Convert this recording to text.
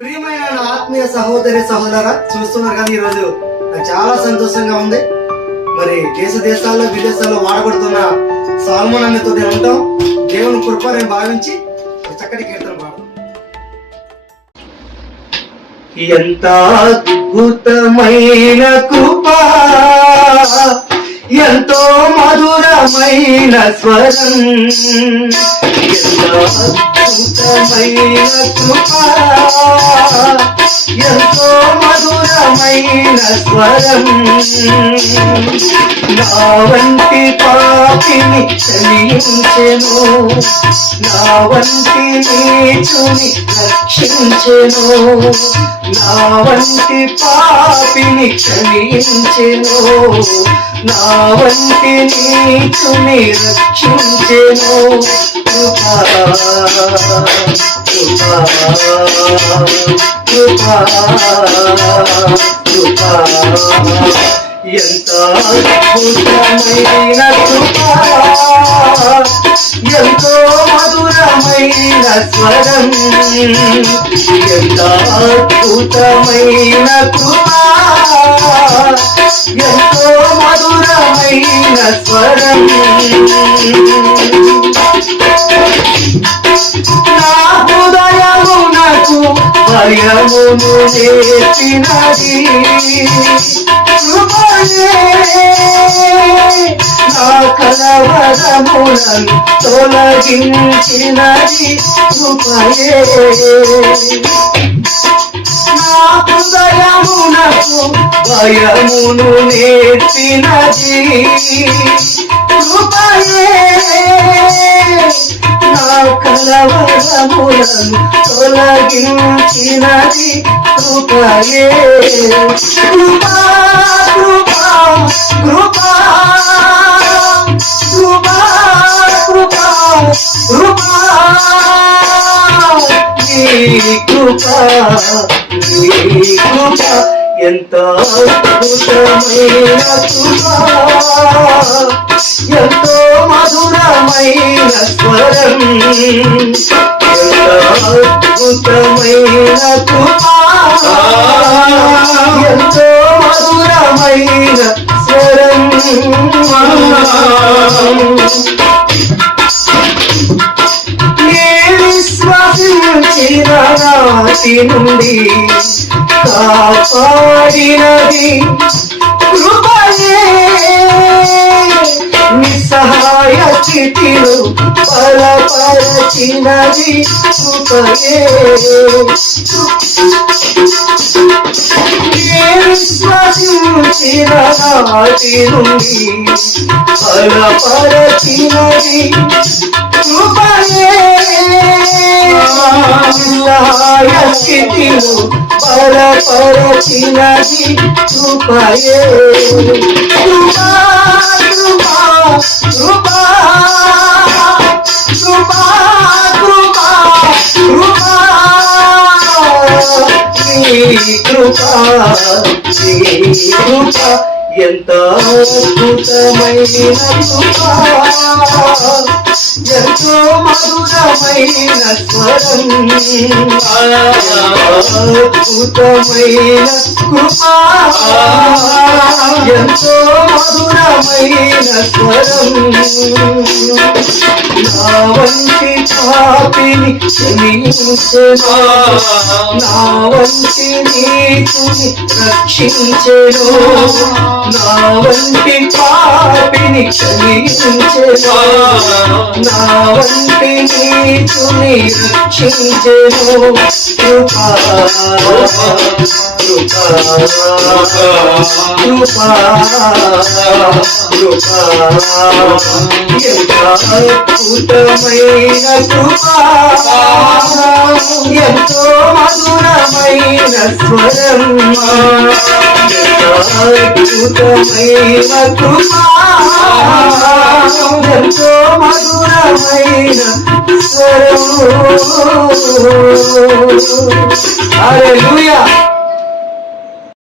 ప్రియమైన నా ఆత్మీయ సహోదరి సహోదరా, చూస్తున్నారు కానీ ఈరోజు నాకు చాలా సంతోషంగా ఉంది. మరి దేశాల్లో విదేశాల్లో వాడబడుతున్న సాల్మన్ అన్నతో ఉంటాం. దేవుని కృప నేను భావించి చక్కటి కీర్తన పాడు. ఎంత అద్భుతమైన కృప, ఎంతో మధురమైన స్వరం, ఎంతో అద్భుతమైన కృప, ఎంతో మధురమైన స్వరం. నా వంటి పాపిని క్షమించెను, నా వంటి నీచుని రక్షించెను, నా వంటి పాపిని క్షమించెను, నా వంటి నీచుని రక్షించెను. కృపా కృపా కృపా కృపా, ఎంత అద్భుతమైన కృపా, ఎంతో మధురమైన స్వరం, ఎంత అద్భుతమైన కృపా, ఎంతో మధురమైన స్వరం. నా హృదయమునకు భయమును నేర్చినది కృపయే, నా కలవరములను తొలగించినది కృపయే. నా హృదయమునకు భయమును నేర్చినది కృపయే, నా కలవరములను తొలగించినది కృపయే. కృపా కృపా కృపా కృపా కృపా కృపా, నీ కృపా నీ కృపా, ఎంత అద్భుతమైన కృపా, ఎంతో మధురమైన స్వరం, ఎంత అద్భుతమైన కృపా, ఎంతో మధురమైన స్వరం. నేను విశ్వసించిన నాటి నుండి కాపాడినది కృపయే, నిస్సహాయ స్థితిలో బలపరచినది కృపయే. విశ్వసించిన నాటి నుండి బలపరచినది కృపయే, నిస్సహాయ స్థితిలో బలపరచినది కృపయే. కృపా కృపా కృపా కృపా కృపా కృపా, నీ కృపా నీ కృపా, ఎంత అద్భుతమైన కృపా, ఎంతో మధురమైన స్వరం, అద్భుతమైన కృపా, ఎంతో మధురమైన స్వరం. నా వంటి పాపిని క్షమించెను, నా వంటి నీచుని రక్షించెను, నా వంటి పాపిని క్షమించెను, నా వంటి నీచుని రక్షించెను. కృపా కృపా కృపా కృపా, ఎంత అద్భుతమైన కృపా, ఎంతో మధురమైన స్వరం, ఎంత అద్భుతమైన కృపా, ఎంతో మధురమైన స్వరం. హల్లెలూయా.